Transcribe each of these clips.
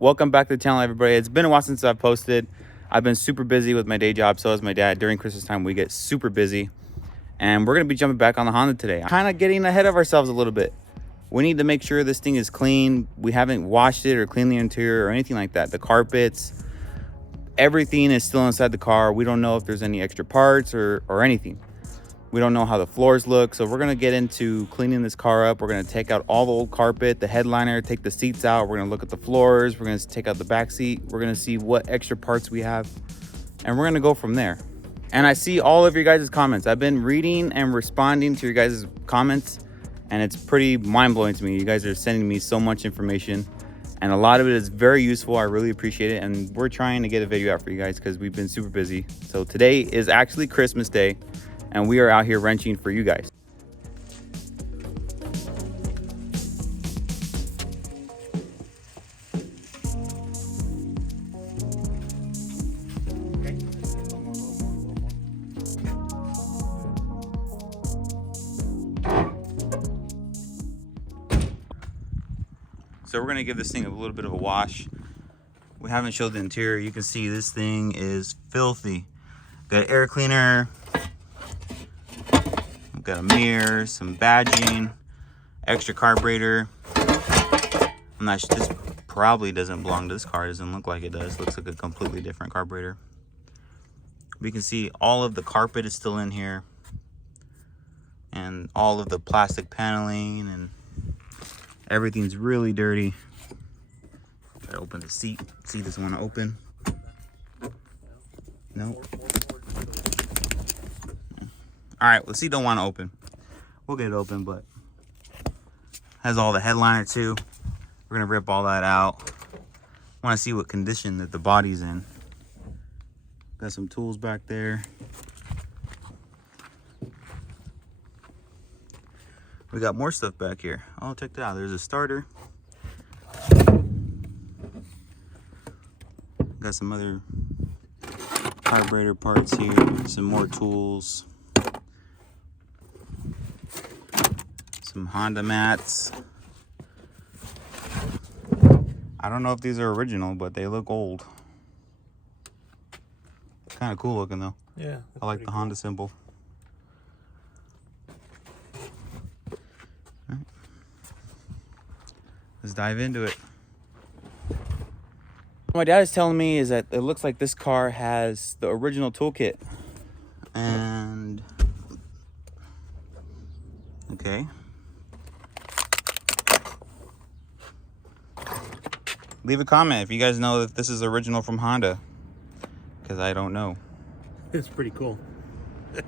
Welcome back to the channel, everybody. It's been a while since I've posted. I've been super busy with my day job. So is my dad. During Christmas time, we get super busy. And we're going to be jumping back on the Honda today. Kind of getting ahead of ourselves a little bit. We need to make sure this thing is clean. We haven't washed it or cleaned the interior or anything like that. The carpets, everything is still inside the car. We don't know if there's any extra parts or anything. We don't know how the floors look. So we're going to get into cleaning this car up. We're going to take out all the old carpet, the headliner, take the seats out. We're going to look at the floors. We're going to take out the back seat. We're going to see what extra parts we have. And we're going to go from there. And I see all of your guys' comments. I've been reading and responding to your guys' comments. And it's pretty mind-blowing to me. You guys are sending me so much information. And a lot of it is very useful. I really appreciate it. And we're trying to get a video out for you guys because we've been super busy. So today is actually Christmas Day. And we are out here wrenching for you guys. So we're gonna give this thing a little bit of a wash. We haven't showed the interior. You can see this thing is filthy. Got air cleaner. Got a mirror, some badging, extra carburetor. I'm not sure, this probably doesn't belong to this car. It doesn't look like it does. Looks like a completely different carburetor. We can see all of the carpet is still in here. And all of the plastic paneling and everything's really dirty. Try to open the seat. Seat doesn't want to open. Nope. All right, well, the seat don't want to open. We'll get it open, but has all the headliner too. We're gonna rip all that out. Want to see what condition that the body's in. Got some tools back there. We got more stuff back here. Oh, check that out. There's a starter. Got some other carburetor parts here. Some more tools. Some Honda mats. I don't know if these are original, but they look old. Kind of cool looking though. Yeah. I like the Honda symbol. All right. Let's dive into it. What my dad is telling me is that it looks like this car has the original toolkit. And okay. Leave a comment if you guys know if this is original from Honda, because I don't know. It's pretty cool. It's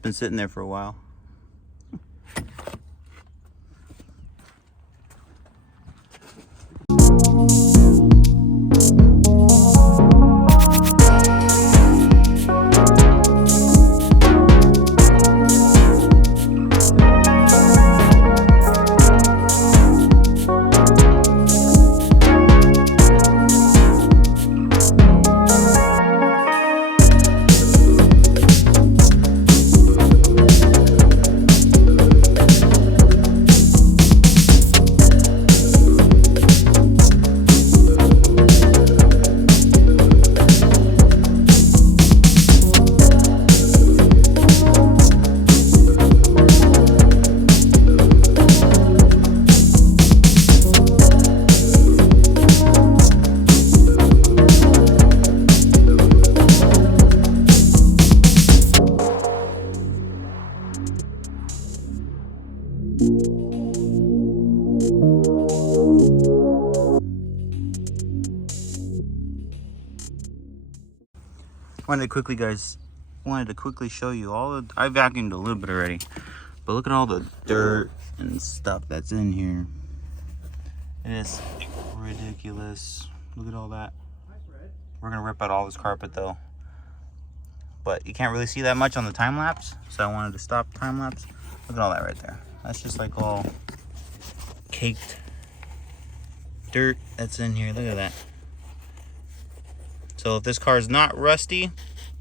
been sitting there for a while. Wanted to quickly show you all the, I vacuumed a little bit already, but look at all the dirt and stuff that's in here. It is ridiculous. Look at all that. We're gonna rip out all this carpet though, but you can't really see that much on the time lapse, so I wanted to stop time lapse. Look at all that right there. That's just like all caked dirt that's in here. Look at that. So if this car is not rusty,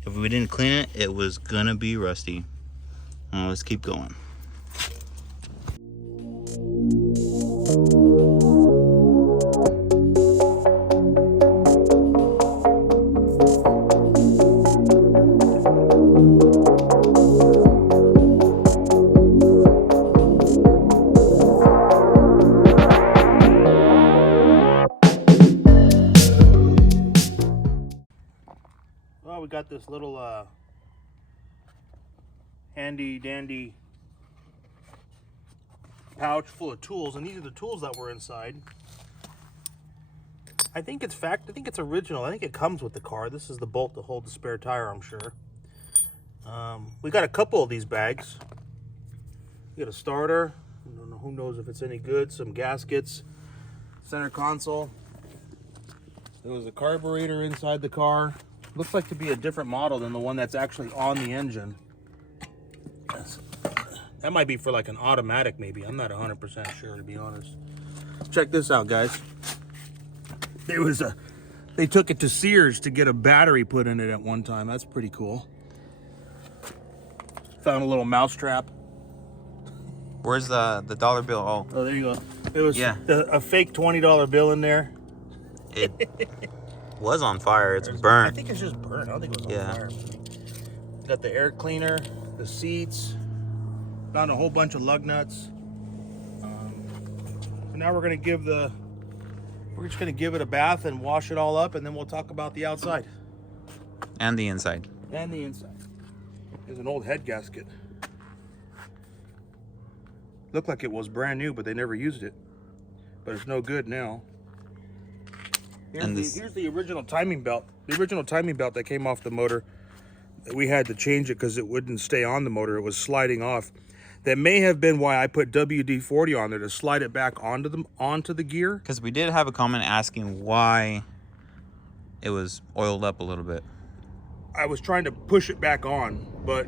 if we didn't clean it, it was gonna be rusty. Let's keep going. we got this little handy dandy pouch full of tools, and these are the tools that were inside. I think it's original. I think it comes with the car. This is the bolt to hold the spare tire, I'm sure. We got a couple of these bags. We got a starter. I don't know, who knows if it's any good. Some gaskets, center console. There was a carburetor inside the car. Looks like to be a different model than the one that's actually on the engine. That might be for like an automatic, maybe. I'm not 100% sure, to be honest. Check this out, guys. They took it to Sears to get a battery put in it at one time. That's pretty cool. Found a little mouse trap. Where's the dollar bill? Oh, there you go. It was a fake $20 bill in there. It was on fire. It's burnt. I think it's just burnt. I don't think it was on fire. Got the air cleaner, the seats. Found a whole bunch of lug nuts. So now we're just gonna give it a bath and wash it all up, and then we'll talk about the outside And the inside. and the inside. There's an old head gasket. Looked like it was brand new, but they never used it. But it's no good now. Here's the original timing belt. The original timing belt that came off the motor. We had to change it because it wouldn't stay on the motor. It was sliding off. That may have been why I put WD-40 on there, to slide it back onto the gear. Because we did have a comment asking why it was oiled up a little bit. I was trying to push it back on, but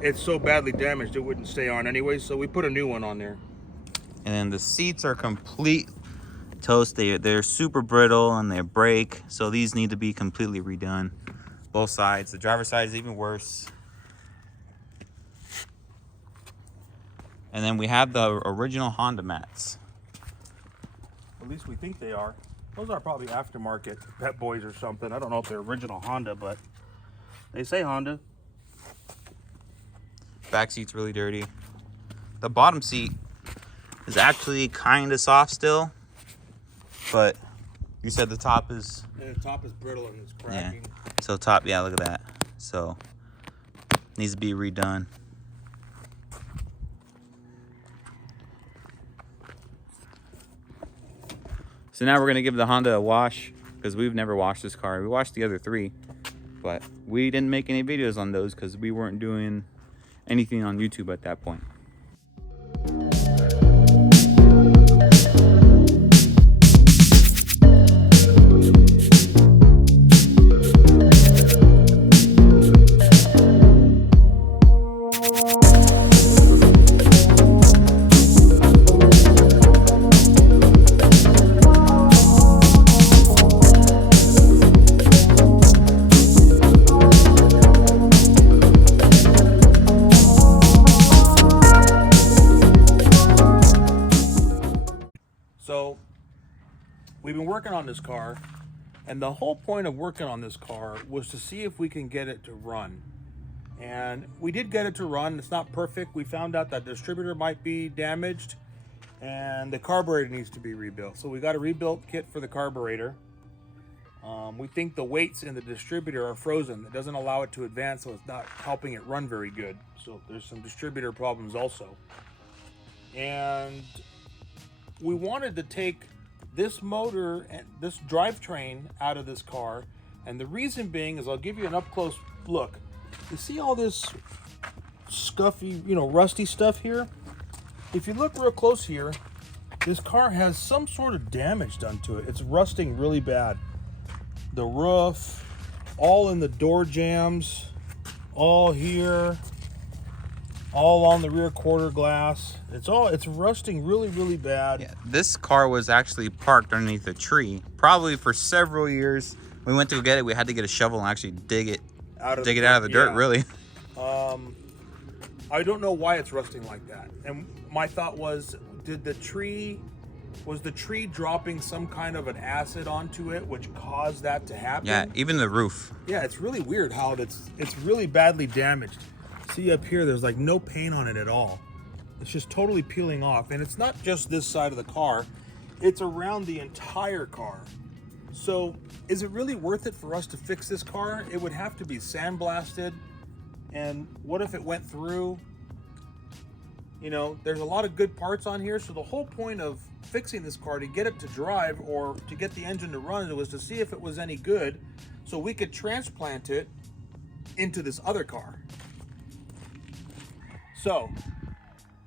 it's so badly damaged it wouldn't stay on anyway, so we put a new one on there. And then the seats are complete toast. They're super brittle and they break, so these need to be completely redone. Both sides. The driver's side is even worse. And then we have the original Honda mats. At least we think they are. Those are probably aftermarket Pep Boys or something. I don't know if they're original Honda, but they say Honda. Back seat's really dirty. The bottom seat is actually kind of soft still, but you said the top is... Yeah, the top is brittle and it's cracking. Yeah. So top, yeah, look at that. So needs to be redone. So now we're gonna give the Honda a wash, because we've never washed this car. We washed the other three, but we didn't make any videos on those because we weren't doing anything on YouTube at that point. So we've been working on this car, and the whole point of working on this car was to see if we can get it to run. And we did get it to run. It's not perfect. We found out that the distributor might be damaged and the carburetor needs to be rebuilt. So we got a rebuilt kit for the carburetor. We think the weights in the distributor are frozen. It doesn't allow it to advance, so it's not helping it run very good. So there's some distributor problems also. And we wanted to take this motor and this drivetrain out of this car, and the reason being is, I'll give you an up close look. You see all this scuffy, rusty stuff here? If you look real close here, this car has some sort of damage done to it. It's rusting really bad. The roof, all in the door jambs, all here, all on the rear quarter glass. It's rusting really, really bad. Yeah, this car was actually parked underneath a tree, probably for several years. We went to go get it. We had to get a shovel and actually dig it out of the dirt, really. I don't know why it's rusting like that. And my thought was, was the tree dropping some kind of an acid onto it, which caused that to happen? Yeah, even the roof. Yeah, it's really weird how it's really badly damaged. See up here, there's like no paint on it at all. It's just totally peeling off. And it's not just this side of the car, it's around the entire car. So is it really worth it for us to fix this car? It would have to be sandblasted. And what if it went through? You know, there's a lot of good parts on here. So the whole point of fixing this car to get it to drive or to get the engine to run was to see if it was any good so we could transplant it into this other car. So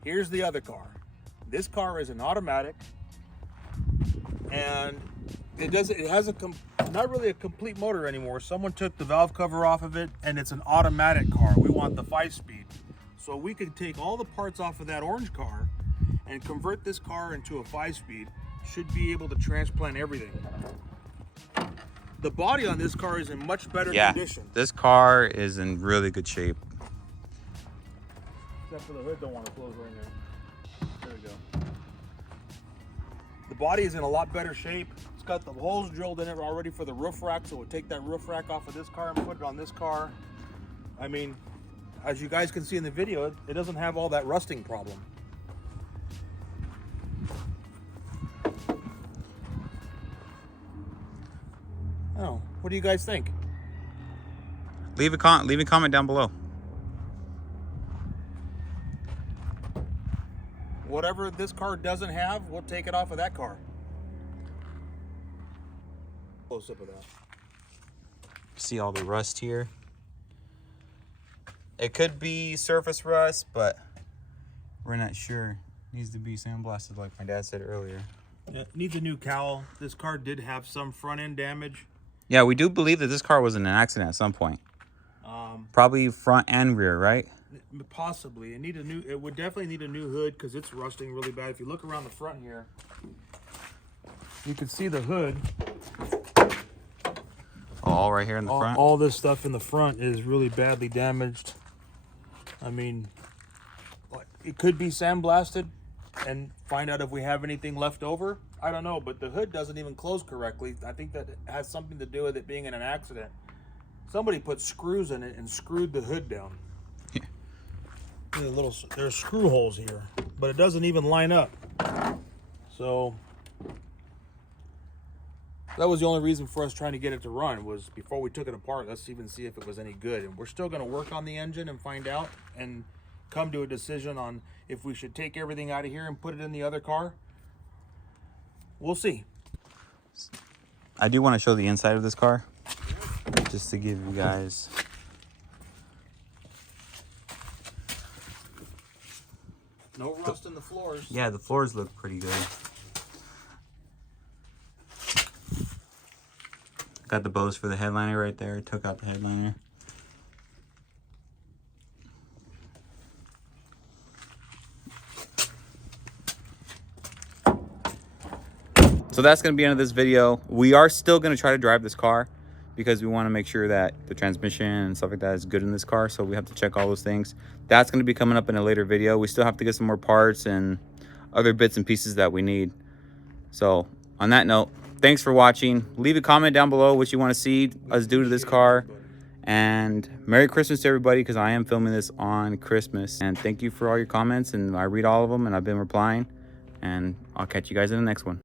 here's the other car. This car is an automatic, and it has not really a complete motor anymore. Someone took the valve cover off of it, and it's an automatic car. We want the 5-speed. So we could take all the parts off of that orange car and convert this car into a 5-speed. Should be able to transplant everything. The body on this car is in much better condition. This car is in really good shape. Except for the hood don't want to close right there. There we go. The body is in a lot better shape. It's got the holes drilled in it already for the roof rack, so we'll take that roof rack off of this car and put it on this car. I mean, as you guys can see in the video, it doesn't have all that rusting problem. Oh, what do you guys think? Leave a comment down below. Whatever this car doesn't have, we'll take it off of that car. Close up of that. See all the rust here. It could be surface rust, but we're not sure. Needs to be sandblasted like my dad said earlier. Yeah, it needs a new cowl. This car did have some front end damage. Yeah, we do believe that this car was in an accident at some point. Probably front and rear, right? Possibly. It would definitely need a new hood because it's rusting really bad. If you look around the front here, you can see the hood. All right here in the front. All this stuff in the front is really badly damaged. I mean, it could be sandblasted and find out if we have anything left over. I don't know, but the hood doesn't even close correctly. I think that has something to do with it being in an accident. Somebody put screws in it and screwed the hood down. Yeah. There's screw holes here, but it doesn't even line up. So that was the only reason for us trying to get it to run, was before we took it apart, let's even see if it was any good. And we're still going to work on the engine and find out and come to a decision on if we should take everything out of here and put it in the other car. We'll see. I do want to show the inside of this car, just to give you guys. No rust in the floors. Yeah, the floors look pretty good. Got the bows for the headliner right there. Took out the headliner. So that's going to be the end of this video. We are still going to try to drive this car because we want to make sure that the transmission and stuff like that is good in this car. So we have to check all those things. That's going to be coming up in a later video. We still have to get some more parts and other bits and pieces that we need. So on that note, thanks for watching. Leave a comment down below what you want to see us do to this car. And Merry Christmas to everybody, because I am filming this on Christmas. And thank you for all your comments, and I read all of them, and I've been replying. And I'll catch you guys in the next one.